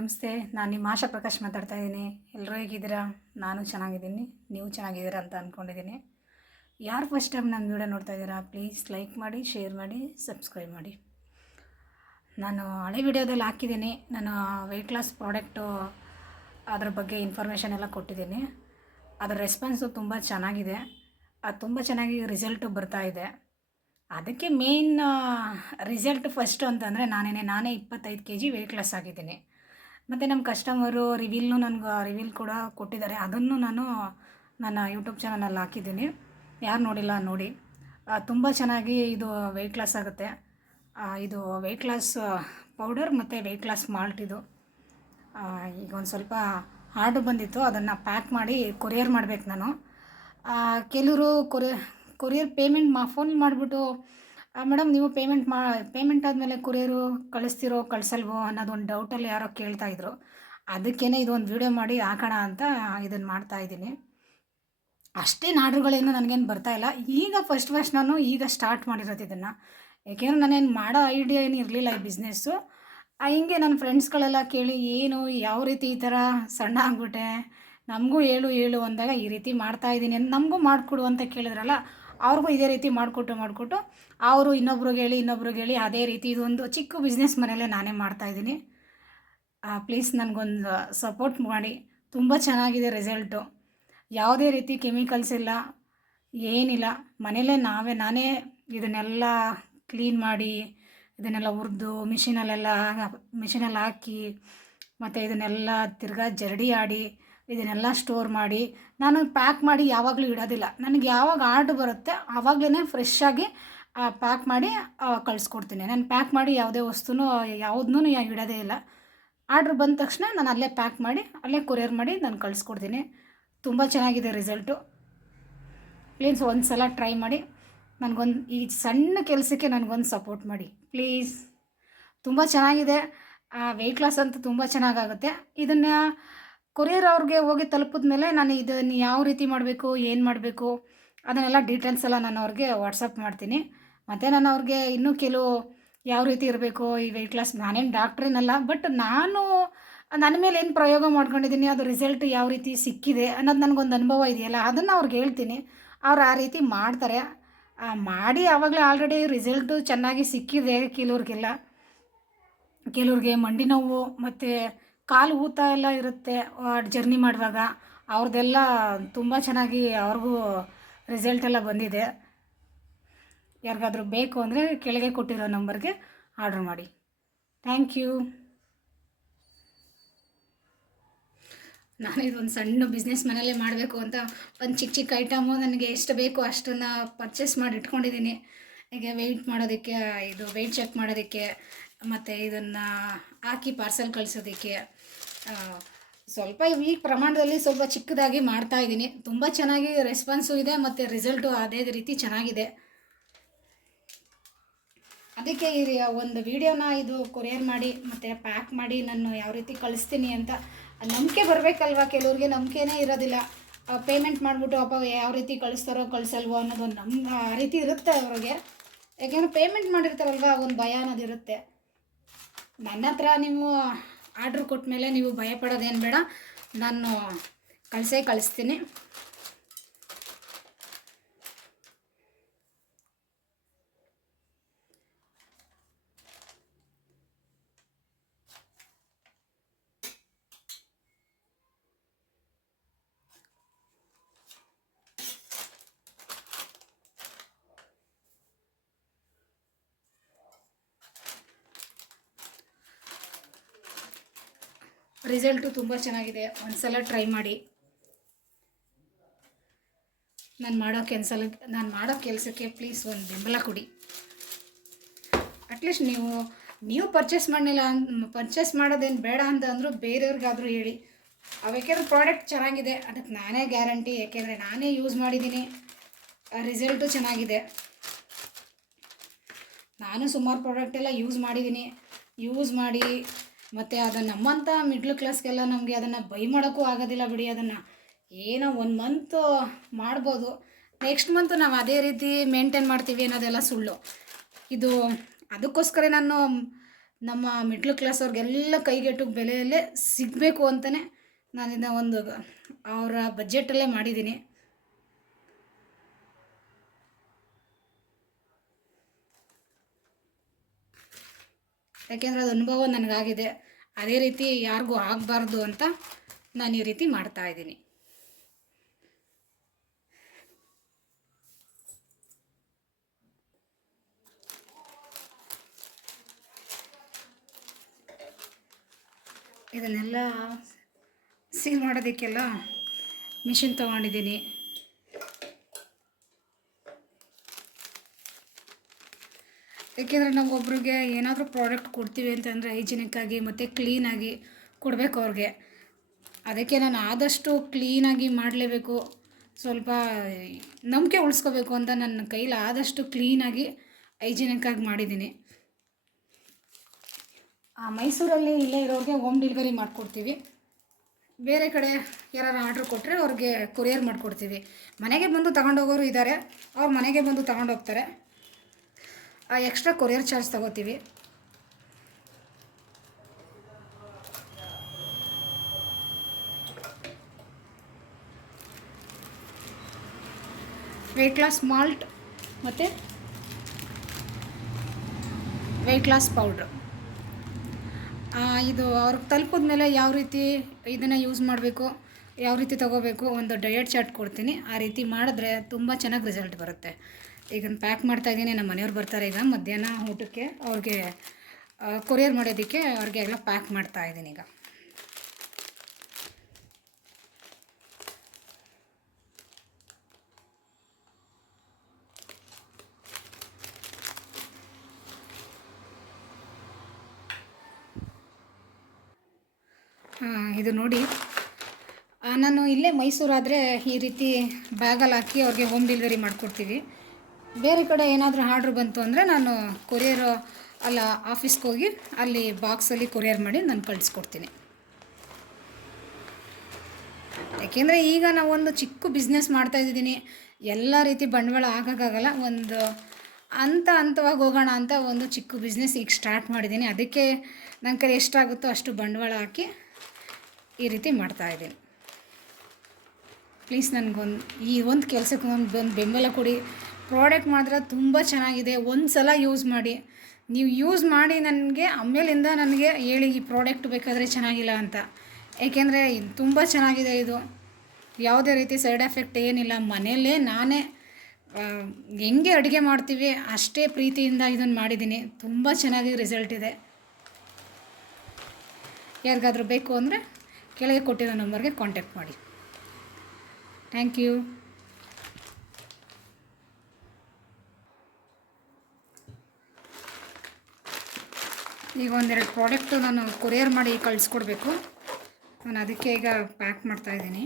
ನಮಸ್ತೆ. ನಾನು ನಿಮ್ಮ ಆಶಾ ಪ್ರಕಾಶ್ ಮಾತಾಡ್ತಾ ಇದ್ದೀನಿ. ಎಲ್ಲರೂ ಹೇಗಿದ್ದೀರಾ? ನಾನು ಚೆನ್ನಾಗಿದ್ದೀನಿ, ನೀವು ಚೆನ್ನಾಗಿದ್ದೀರಾ ಅಂತ ಅಂದ್ಕೊಂಡಿದ್ದೀನಿ. ಯಾರು ಫಸ್ಟ್ ಟೈಮ್ ನನ್ನ ವೀಡಿಯೋ ನೋಡ್ತಾ ಇದ್ದೀರಾ, ಪ್ಲೀಸ್ ಲೈಕ್ ಮಾಡಿ, ಶೇರ್ ಮಾಡಿ, ಸಬ್ಸ್ಕ್ರೈಬ್ ಮಾಡಿ. ನಾನು ಹಳೆ ವಿಡಿಯೋದಲ್ಲಿ ಹಾಕಿದ್ದೀನಿ, ನಾನು ವೆಯ್ಟ್ ಲಾಸ್ ಪ್ರಾಡಕ್ಟು ಅದ್ರ ಬಗ್ಗೆ ಇನ್ಫಾರ್ಮೇಷನ್ ಎಲ್ಲ ಕೊಟ್ಟಿದ್ದೀನಿ. ಅದರ ರೆಸ್ಪಾನ್ಸು ತುಂಬ ಚೆನ್ನಾಗಿದೆ, ಅದು ತುಂಬ ಚೆನ್ನಾಗಿ ರಿಸಲ್ಟು ಬರ್ತಾ ಇದೆ. ಅದಕ್ಕೆ ಮೇನ್ ರಿಸಲ್ಟ್ ಫಸ್ಟು ಅಂತಂದರೆ ನಾನೇ 25 kg ವೆಯ್ಟ್ ಲಾಸ್ ಆಗಿದ್ದೀನಿ. ಮತ್ತು ನಮ್ಮ ಕಸ್ಟಮರು ನನಗೆ ರಿವೀಲ್ ಕೂಡ ಕೊಟ್ಟಿದ್ದಾರೆ. ಅದನ್ನು ನಾನು ನನ್ನ ಯೂಟ್ಯೂಬ್ ಚಾನಲಲ್ಲಿ ಹಾಕಿದ್ದೀನಿ. ಯಾರು ನೋಡಿಲ್ಲ ನೋಡಿ. ತುಂಬ ಚೆನ್ನಾಗಿ ಇದು ವೆಯ್ಟ್ ಲಾಸ್ ಆಗುತ್ತೆ. ಇದು ವೆಯ್ಟ್ ಲಾಸ್ ಪೌಡರ್ ಮತ್ತು ವೆಯ್ಟ್ ಲಾಸ್ ಮಾಲ್ಟ್ ಇದು. ಈಗ ಒಂದು ಸ್ವಲ್ಪ ಆರ್ಡ್ರ್ ಬಂದಿತ್ತು, ಅದನ್ನು ಪ್ಯಾಕ್ ಮಾಡಿ ಕೊರಿಯರ್ ಮಾಡಬೇಕು ನಾನು. ಕೆಲವರು ಕೊರಿಯರ್ ಪೇಮೆಂಟ್ ಫೋನ್ ಮಾಡಿಬಿಟ್ಟು ಮೇಡಮ್ ನೀವು ಪೇಮೆಂಟ್ ಆದಮೇಲೆ ಕೊರಿಯರು ಕಳಿಸಲ್ವೋ ಅನ್ನೋದೊಂದು ಡೌಟಲ್ಲಿ ಯಾರೋ ಕೇಳ್ತಾಯಿದ್ರು. ಅದಕ್ಕೇ ಇದೊಂದು ವೀಡಿಯೋ ಮಾಡಿ ಹಾಕೋಣ ಅಂತ ಇದನ್ನು ಮಾಡ್ತಾಯಿದ್ದೀನಿ. ಅಷ್ಟೇನು ಆರ್ಡ್ರುಗಳೇನು ನನಗೇನು ಬರ್ತಾಯಿಲ್ಲ. ಈಗ ಫಸ್ಟ್ ನಾನು ಈಗ ಸ್ಟಾರ್ಟ್ ಮಾಡಿರೋದು ಇದನ್ನು. ಏಕೆಂದರೆ ನಾನೇನು ಮಾಡೋ ಐಡಿಯಾ ಏನು ಇರಲಿಲ್ಲ ಈ ಬಿಸ್ನೆಸ್ಸು. ಹಿಂಗೆ ನನ್ನ ಫ್ರೆಂಡ್ಸ್ಗಳೆಲ್ಲ ಕೇಳಿ ಏನು ಯಾವ ರೀತಿ ಈ ಥರ ಸಣ್ಣ ಆಗಿಬಿಟ್ಟೆ, ನಮಗೂ ಹೇಳು ಅಂದಾಗ ಈ ರೀತಿ ಮಾಡ್ತಾಯಿದ್ದೀನಿ ನಮಗೂ ಮಾಡಿಕೊಡು ಅಂತ ಕೇಳಿದ್ರಲ್ಲ, ಅವ್ರಿಗೂ ಇದೇ ರೀತಿ ಮಾಡಿಕೊಟ್ಟು ಅವರು ಇನ್ನೊಬ್ರಿಗೆ ಹೇಳಿ ಅದೇ ರೀತಿ ಇದೊಂದು ಚಿಕ್ಕ ಬಿಸ್ನೆಸ್ ಮನೆಯಲ್ಲೇ ನಾನೇ ಮಾಡ್ತಾಯಿದ್ದೀನಿ. ಪ್ಲೀಸ್ ನನಗೊಂದು ಸಪೋರ್ಟ್ ಮಾಡಿ. ತುಂಬ ಚೆನ್ನಾಗಿದೆ ರಿಸಲ್ಟು. ಯಾವುದೇ ರೀತಿ ಕೆಮಿಕಲ್ಸ್ ಇಲ್ಲ, ಏನಿಲ್ಲ. ಮನೆಯಲ್ಲೇ ನಾನೇ ಇದನ್ನೆಲ್ಲ ಕ್ಲೀನ್ ಮಾಡಿ, ಇದನ್ನೆಲ್ಲ ಹುರಿದು ಮಿಷಿನಲ್ಲಿ ಹಾಕಿ, ಮತ್ತು ಇದನ್ನೆಲ್ಲ ತಿರ್ಗಾ ಜರಡಿ ಆಡಿ, ಇದನ್ನೆಲ್ಲ ಸ್ಟೋರ್ ಮಾಡಿ ನಾನು ಪ್ಯಾಕ್ ಮಾಡಿ ಯಾವಾಗಲೂ ಇಡೋದಿಲ್ಲ. ನನಗೆ ಯಾವಾಗ ಆರ್ಡ್ರ್ ಬರುತ್ತೆ ಆವಾಗಲೇ ಫ್ರೆಶ್ಶಾಗಿ ಪ್ಯಾಕ್ ಮಾಡಿ ಕಳಿಸ್ಕೊಡ್ತೀನಿ. ನಾನು ಪ್ಯಾಕ್ ಮಾಡಿ ಯಾವುದೇ ವಸ್ತುನೂ ಯಾವುದನ್ನೂ ಇಡೋದೇ ಇಲ್ಲ. ಆರ್ಡ್ರ್ ಬಂದ ತಕ್ಷಣ ನಾನು ಅಲ್ಲೇ ಪ್ಯಾಕ್ ಮಾಡಿ ಅಲ್ಲೇ ಕೊರಿಯರ್ ಮಾಡಿ ನಾನು ಕಳಿಸ್ಕೊಡ್ತೀನಿ. ತುಂಬ ಚೆನ್ನಾಗಿದೆ ರಿಸಲ್ಟು. ಪ್ಲೀಸ್ ಒಂದು ಸಲ ಟ್ರೈ ಮಾಡಿ. ಈ ಸಣ್ಣ ಕೆಲಸಕ್ಕೆ ನನಗೊಂದು ಸಪೋರ್ಟ್ ಮಾಡಿ ಪ್ಲೀಸ್. ತುಂಬ ಚೆನ್ನಾಗಿದೆ. ವೆಯ್ಟ್ ಲಾಸ್ ಅಂತೂ ತುಂಬ ಚೆನ್ನಾಗಾಗುತ್ತೆ. ಇದನ್ನು ಕೊರಿಯರ್ ಅವ್ರಿಗೆ ಹೋಗಿ ತಲುಪಿದ ಮೇಲೆ ನಾನು ಇದನ್ನು ಯಾವ ರೀತಿ ಮಾಡಬೇಕು, ಏನು ಮಾಡಬೇಕು ಅದನ್ನೆಲ್ಲ ಡೀಟೇಲ್ಸ್ ಎಲ್ಲ ನಾನು ಅವ್ರಿಗೆ ವಾಟ್ಸಪ್ ಮಾಡ್ತೀನಿ. ಮತ್ತು ನಾನು ಅವ್ರಿಗೆ ಇನ್ನೂ ಕೆಲವು ಯಾವ ರೀತಿ ಇರಬೇಕು ಈ ವೆಯ್ಟ್ ಲಾಸ್, ನಾನೇನು ಡಾಕ್ಟ್ರೇನಲ್ಲ, ಬಟ್ ನಾನು ನನ್ನ ಮೇಲೆ ಏನು ಪ್ರಯೋಗ ಮಾಡ್ಕೊಂಡಿದ್ದೀನಿ, ಅದು ರಿಸಲ್ಟ್ ಯಾವ ರೀತಿ ಸಿಕ್ಕಿದೆ ಅನ್ನೋದು ನನಗೊಂದು ಅನುಭವ ಇದೆಯಲ್ಲ, ಅದನ್ನು ಅವ್ರಿಗೆ ಹೇಳ್ತೀನಿ. ಅವ್ರು ಆ ರೀತಿ ಮಾಡ್ತಾರೆ. ಮಾಡಿ ಆವಾಗಲೇ ಆಲ್ರೆಡಿ ರಿಸಲ್ಟು ಚೆನ್ನಾಗಿ ಸಿಕ್ಕಿದೆ. ಕೆಲವ್ರಿಗೆ ಮಂಡಿ ನೋವು ಮತ್ತು ಕಾಲು ಊತ ಎಲ್ಲ ಇರುತ್ತೆ ಜರ್ನಿ ಮಾಡುವಾಗ, ಅವ್ರದ್ದೆಲ್ಲ ತುಂಬ ಚೆನ್ನಾಗಿ ಅವ್ರಿಗೂ ರಿಸಲ್ಟ್ ಎಲ್ಲ ಬಂದಿದೆ. ಯಾರಿಗಾದ್ರೂ ಬೇಕು ಅಂದರೆ ಕೆಳಗೆ ಕೊಟ್ಟಿರೋ ನಂಬರ್ಗೆ ಆರ್ಡ್ರ್ ಮಾಡಿ. Thank you. ನಾನು ಇದೊಂದು ಸಣ್ಣ ಬಿಸ್ನೆಸ್ ಮನೆಯಲ್ಲೇ ಮಾಡಬೇಕು ಅಂತ ಒಂದು ಚಿಕ್ಕ ಐಟಮು ನನಗೆ ಎಷ್ಟು ಬೇಕು ಅಷ್ಟನ್ನು ಪರ್ಚೇಸ್ ಮಾಡಿ ಇಟ್ಕೊಂಡಿದ್ದೀನಿ. ಈಗ ವೆಯ್ಟ್ ಮಾಡೋದಕ್ಕೆ, ಇದು ವೆಯ್ಟ್ ಚೆಕ್ ಮಾಡೋದಕ್ಕೆ, ಮತ್ತು ಇದನ್ನು ಹಾಕಿ ಪಾರ್ಸೆಲ್ ಕಳಿಸೋದಕ್ಕೆ ಸ್ವಲ್ಪ ಈ ಪ್ರಮಾಣದಲ್ಲಿ ಸ್ವಲ್ಪ ಚಿಕ್ಕದಾಗಿ ಮಾಡ್ತಾಯಿದ್ದೀನಿ. ತುಂಬ ಚೆನ್ನಾಗಿ ರೆಸ್ಪಾನ್ಸು ಇದೆ ಮತ್ತು ರಿಸಲ್ಟು ಅದೇ ರೀತಿ ಚೆನ್ನಾಗಿದೆ. ಅದಕ್ಕೆ ಒಂದು ವೀಡಿಯೋನ ಇದು ಕೊರಿಯರ್ ಮಾಡಿ ಮತ್ತು ಪ್ಯಾಕ್ ಮಾಡಿ ನಾನು ಯಾವ ರೀತಿ ಕಳಿಸ್ತೀನಿ ಅಂತ ನಂಬಿಕೆ ಬರಬೇಕಲ್ವ. ಕೆಲವ್ರಿಗೆ ನಂಬಿಕೆನೇ ಇರೋದಿಲ್ಲ. ಪೇಮೆಂಟ್ ಮಾಡಿಬಿಟ್ಟು ಯಾವ ರೀತಿ ಕಳಿಸ್ತಾರೋ ಕಳಿಸಲ್ವೋ ಅನ್ನೋದೊಂದು ಆ ರೀತಿ ಇರುತ್ತೆ ಅವ್ರಿಗೆ. ಯಾಕೆಂದರೆ ಪೇಮೆಂಟ್ ಮಾಡಿರ್ತಾರಲ್ವ, ಒಂದು ಭಯ ಅನ್ನೋದಿರುತ್ತೆ. ನನ್ನ ಹತ್ರ ನೀವು ಆರ್ಡ್ರ್ ಕೊಟ್ಟ ಮೇಲೆ ನೀವು ಭಯಪಡೋದೇನು ಬೇಡ, ನಾನು ಕಳಿಸ್ತೀನಿ. ರಿಸಲ್ಟು ತುಂಬ ಚೆನ್ನಾಗಿದೆ. ಒಂದು ಸಲ ಟ್ರೈ ಮಾಡಿ. ನಾನು ಮಾಡೋ ಕೆಲಸಕ್ಕೆ ಪ್ಲೀಸ್ ಒಂದು ಬೆಂಬಲ ಕೊಡಿ. ಅಟ್ಲೀಸ್ಟ್ ನೀವು ಪರ್ಚೇಸ್ ಮಾಡೋದೇನು ಬೇಡ ಅಂತ ಅಂದರೂ ಬೇರೆಯವ್ರಿಗಾದರೂ ಹೇಳಿ. ಯಾಕೆಂದರೆ ಪ್ರಾಡಕ್ಟ್ ಚೆನ್ನಾಗಿದೆ, ಅದಕ್ಕೆ ನಾನೇ ಗ್ಯಾರಂಟಿ. ಯಾಕೆಂದರೆ ನಾನೇ ಯೂಸ್ ಮಾಡಿದ್ದೀನಿ, ರಿಸಲ್ಟು ಚೆನ್ನಾಗಿದೆ. ನಾನು ಸುಮಾರು ಪ್ರಾಡಕ್ಟೆಲ್ಲ ಯೂಸ್ ಮಾಡಿ ಮತ್ತು ಅದು ನಮ್ಮಂಥ ಮಿಡ್ಲ್ ಕ್ಲಾಸ್ಗೆಲ್ಲ ನಮಗೆ ಅದನ್ನು ಬೈ ಮಾಡೋಕ್ಕೂ ಆಗೋದಿಲ್ಲ ಬಿಡಿ. ಅದನ್ನು ಏನೋ 1 ಮಂತ್ ಮಾಡ್ಬೋದು, ನೆಕ್ಸ್ಟ್ ಮಂತು ನಾವು ಅದೇ ರೀತಿ ಮೇಂಟೈನ್ ಮಾಡ್ತೀವಿ ಅನ್ನೋದೆಲ್ಲ ಸುಳ್ಳು. ಅದಕ್ಕೋಸ್ಕರ ನಾನು ನಮ್ಮ ಮಿಡ್ಲ್ ಕ್ಲಾಸ್ ಅವ್ರಿಗೆಲ್ಲ ಕೈಗೆಟು ಬೆಲೆಯಲ್ಲೇ ಸಿಗಬೇಕು ಅಂತಲೇ ನಾನಿನ್ನ ಒಂದು ಅವರ ಬಜೆಟಲ್ಲೇ ಮಾಡಿದ್ದೀನಿ. ಯಾಕೆಂದರೆ ಅದು ಅನುಭವ ನನಗಾಗಿದೆ. ಅದೇ ರೀತಿ ಯಾರಿಗೂ ಆಗಬಾರ್ದು ಅಂತ ನಾನು ಈ ರೀತಿ ಮಾಡ್ತಾಯಿದ್ದೀನಿ. ಇದನ್ನೆಲ್ಲ ಸೀಲ್ ಮಾಡೋದಕ್ಕೆಲ್ಲ ಮಿಷಿನ್ ತೊಗೊಂಡಿದ್ದೀನಿ. ಏಕೆಂದರೆ ನಾವು ಒಬ್ರಿಗೆ ಏನಾದರೂ ಪ್ರಾಡಕ್ಟ್ ಕೊಡ್ತೀವಿ ಅಂತಂದರೆ ಹೈಜಿನಿಕ್ಕಾಗಿ ಮತ್ತು ಕ್ಲೀನಾಗಿ ಕೊಡಬೇಕು ಅವ್ರಿಗೆ. ಅದಕ್ಕೆ ನಾನು ಆದಷ್ಟು ಕ್ಲೀನಾಗಿ ಮಾಡಲೇಬೇಕು, ಸ್ವಲ್ಪ ನಂಬಿಕೆ ಉಳಿಸ್ಕೋಬೇಕು ಅಂತ ನನ್ನ ಕೈಲಿ ಆದಷ್ಟು ಕ್ಲೀನಾಗಿ ಹೈಜಿನಿಕ್ಕಾಗಿ ಮಾಡಿದ್ದೀನಿ. ಮೈಸೂರಲ್ಲಿ ಇಲ್ಲೇ ಇರೋರಿಗೆ ಹೋಮ್ ಡೆಲಿವರಿ ಮಾಡಿಕೊಡ್ತೀವಿ. ಬೇರೆ ಕಡೆ ಯಾರು ಆರ್ಡ್ರ್ ಕೊಟ್ಟರೆ ಅವ್ರಿಗೆ ಕೊರಿಯರ್ ಮಾಡಿಕೊಡ್ತೀವಿ. ಮನೆಗೆ ಬಂದು ತಗೊಂಡೋಗೋರು ಇದ್ದಾರೆ, ಅವ್ರ ಮನೆಗೆ ಬಂದು ತಗೊಂಡೋಗ್ತಾರೆ. ಎಕ್ಸ್ಟ್ರಾ ಕೊರಿಯರ್ ಚಾರ್ಜ್ ತಗೋತೀವಿ. ವೆಯ್ಟ್ ಲಾಸ್ ಮಾಲ್ಟ್ ಮತ್ತು ವೆಯ್ಟ್ ಲಾಸ್ ಪೌಡ್ರು. ಇದು ಅವ್ರಿಗೆ ತಲುಪಿದ ಮೇಲೆ ಯಾವ ರೀತಿ ಇದನ್ನು ಯೂಸ್ ಮಾಡಬೇಕು, ಯಾವ ರೀತಿ ತೊಗೋಬೇಕು, ಒಂದು ಡಯಟ್ ಚಾರ್ಟ್ ಕೊಡ್ತೀನಿ. ಆ ರೀತಿ ಮಾಡಿದ್ರೆ ತುಂಬ ಚೆನ್ನಾಗಿ ರಿಸಲ್ಟ್ ಬರುತ್ತೆ. ಈಗ ಪ್ಯಾಕ್ ಮಾಡ್ತಾಯಿದ್ದೀನಿ. ನಮ್ಮ ಮನೆಯವ್ರು ಬರ್ತಾರೆ ಈಗ ಮಧ್ಯಾಹ್ನ ಊಟಕ್ಕೆ. ಅವ್ರಿಗೆ ಕೊರಿಯರ್ ಮಾಡೋದಕ್ಕೆ ಅವ್ರಿಗೆ ಎಲ್ಲ ಪ್ಯಾಕ್ ಮಾಡ್ತಾಯಿದ್ದೀನಿ ಈಗ. ಇದು ನೋಡಿ, ನಾನು ಇಲ್ಲೇ ಮೈಸೂರಾದರೆ ಈ ರೀತಿ ಬ್ಯಾಗಲ್ಲಿ ಹಾಕಿ ಅವ್ರಿಗೆ ಹೋಮ್ ಡೆಲಿವರಿ ಮಾಡಿಕೊಡ್ತೀವಿ. ಬೇರೆ ಕಡೆ ಏನಾದರೂ ಆರ್ಡ್ರ್ ಬಂತು ಅಂದರೆ ನಾನು ಕೊರಿಯರ್ ಅಲ್ಲ ಆಫೀಸ್ಗೆ ಹೋಗಿ ಅಲ್ಲಿ ಬಾಕ್ಸಲ್ಲಿ ಕೊರಿಯರ್ ಮಾಡಿ ನಾನು ಕಳಿಸ್ಕೊಡ್ತೀನಿ. ಯಾಕೆಂದರೆ ಈಗ ನಾವೊಂದು ಚಿಕ್ಕ ಬಿಸ್ನೆಸ್ ಮಾಡ್ತಾಯಿದ್ದೀನಿ. ಎಲ್ಲ ರೀತಿ ಬಂಡವಾಳ ಹಾಕೋಕ್ಕಾಗಲ್ಲ. ಒಂದು ಹಂತವಾಗಿ ಹೋಗೋಣ ಅಂತ ಒಂದು ಚಿಕ್ಕ ಬಿಸ್ನೆಸ್ ಈಗ ಸ್ಟಾರ್ಟ್ ಮಾಡಿದ್ದೀನಿ. ಅದಕ್ಕೆ ನನ್ನ ಕೈ ಎಷ್ಟಾಗುತ್ತೋ ಅಷ್ಟು ಬಂಡವಾಳ ಹಾಕಿ ಈ ರೀತಿ ಮಾಡ್ತಾಯಿದ್ದೀನಿ. ಪ್ಲೀಸ್ ಈ ಒಂದು ಕೆಲಸಕ್ಕೆ ಒಂದು ಬೆಂಬಲ ಕೊಡಿ. ಪ್ರಾಡಕ್ಟ್ ಮಾತ್ರ ತುಂಬ ಚೆನ್ನಾಗಿದೆ. ಒಂದು ಸಲ ಯೂಸ್ ಮಾಡಿ, ನೀವು ಯೂಸ್ ಮಾಡಿ ನನಗೆ ಆಮೇಲಿಂದ ನನಗೆ ಹೇಳಿ ಈ ಪ್ರಾಡಕ್ಟ್ ಬೇಕಾದರೆ ಚೆನ್ನಾಗಿಲ್ಲ ಅಂತ. ಏಕೆಂದರೆ ತುಂಬ ಚೆನ್ನಾಗಿದೆ. ಇದು ಯಾವುದೇ ರೀತಿ ಸೈಡ್ ಎಫೆಕ್ಟ್ ಏನಿಲ್ಲ. ಮನೆಯಲ್ಲೇ ನಾನೇ ಹೆಂಗೆ ಅಡುಗೆ ಮಾಡ್ತೀವಿ ಅಷ್ಟೇ ಪ್ರೀತಿಯಿಂದ ಇದನ್ನು ಮಾಡಿದ್ದೀನಿ. ತುಂಬ ಚೆನ್ನಾಗಿ ರಿಸಲ್ಟ್ ಇದೆ. ಯಾರಿಗಾದರೂ ಬೇಕು ಅಂದರೆ ಕೆಳಗೆ ಕೊಟ್ಟಿರೋ ನಂಬರ್ಗೆ ಕಾಂಟ್ಯಾಕ್ಟ್ ಮಾಡಿ. Thank you. ಈಗ ಒಂದೆರಡು ಪ್ರಾಡಕ್ಟು ನಾನು ಕೊರಿಯರ್ ಮಾಡಿ ಕಳಿಸ್ಕೊಡ್ಬೇಕು. ನಾನು ಅದಕ್ಕೆ ಈಗ ಪ್ಯಾಕ್ ಮಾಡ್ತಾಯಿದ್ದೀನಿ.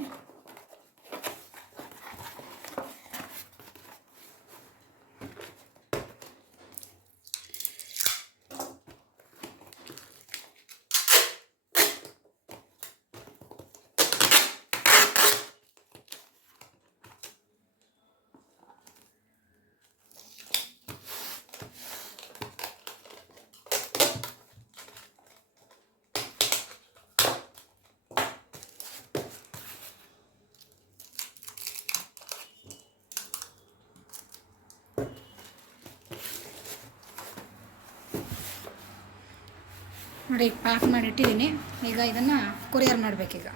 ನೋಡಿ, ಪ್ಯಾಕ್ ಮಾಡಿ ಇಟ್ಟಿದ್ದೀನಿ. ಈಗ ಇದನ್ನು ಕೊರಿಯರ್ ಮಾಡಬೇಕೀಗ.